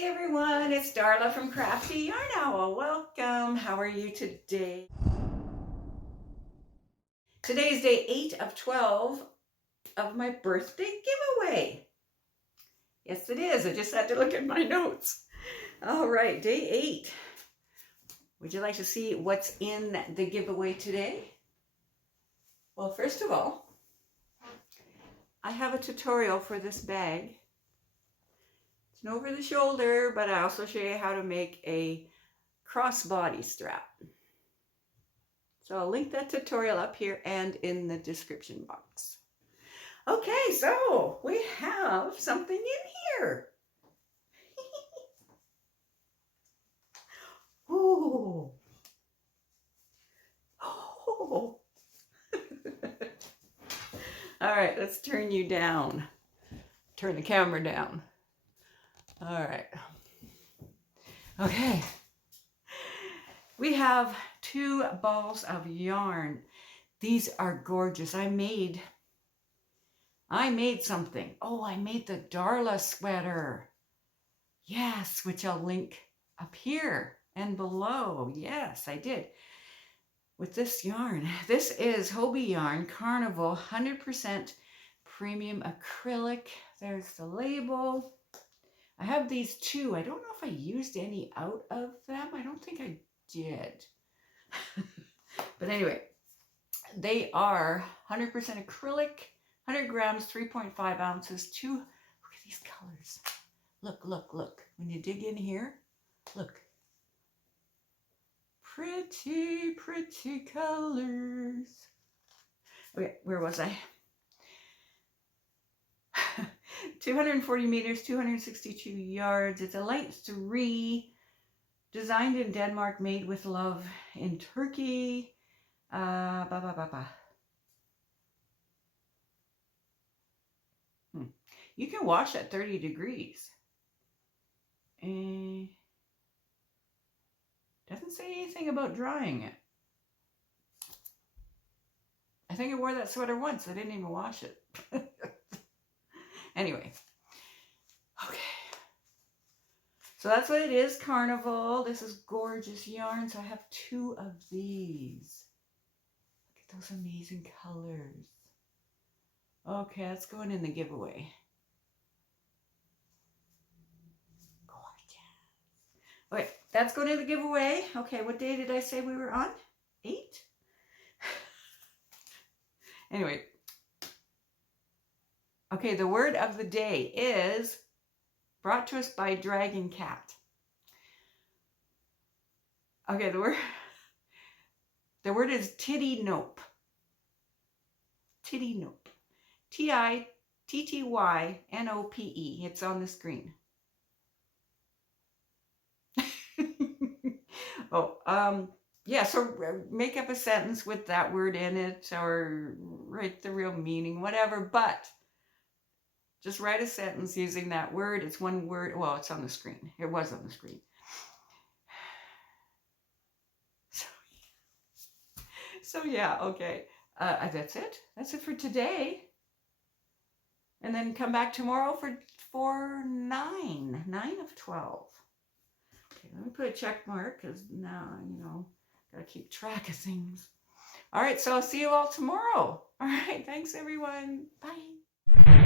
Hey everyone, it's Darla from Crafty Yarn Owl. Welcome. How are you today? Today is day 8 of 12 of my birthday giveaway. Yes, it is. I just had to look at my notes. All right, day 8. Would you like to see what's in the giveaway today? Well, first of all, I have a tutorial for this bag. It's an over the shoulder, but I also show you how to make a crossbody strap. So I'll link that tutorial up here and in the description box. Okay, so we have something in here. Ooh. Oh. All right, let's turn you down. Turn the camera down. All right. Okay. We have 2 balls of yarn. These are gorgeous. I made something. Oh, I made the Darla sweater. Yes, which I'll link up here and below. Yes, I did. With this yarn. This is Hobie yarn, Carnival, 100% premium acrylic. There's the label. I have these 2. I don't know if I used any out of them. I don't think I did. But anyway, they are 100% acrylic, 100 grams, 3.5 ounces, 2. Look at these colors. Look, look, look. When you dig in here, look. Pretty, pretty colors. Okay, where was I? 240 meters, 262 yards. It's a light 3, designed in Denmark, made with love in Turkey. You can wash at 30 degrees. Doesn't say anything about drying it. I think I wore that sweater once. I didn't even wash it. Anyway. Okay. So that's what it is, Carnival. This is gorgeous yarn. So I have 2 of these. Look at those amazing colors. Okay, that's going in the giveaway. Gorgeous. Okay, that's going in the giveaway. Okay, what day did I say we were on? 8? Anyway. Okay, the word of the day is brought to us by Dragon Cat. Okay, the word is titty nope. Titty nope. T-I-T-T-Y-N-O-P-E. It's on the screen. Yeah, so make up a sentence with that word in it or write the real meaning, whatever, but just write a sentence using that word. It's one word. Well, it's on the screen. It was on the screen. So yeah, okay. That's it. That's it for today. And then come back tomorrow for 9 of 12. Okay, let me put a check mark because now, gotta keep track of things. All right, so I'll see you all tomorrow. All right, thanks everyone. Bye.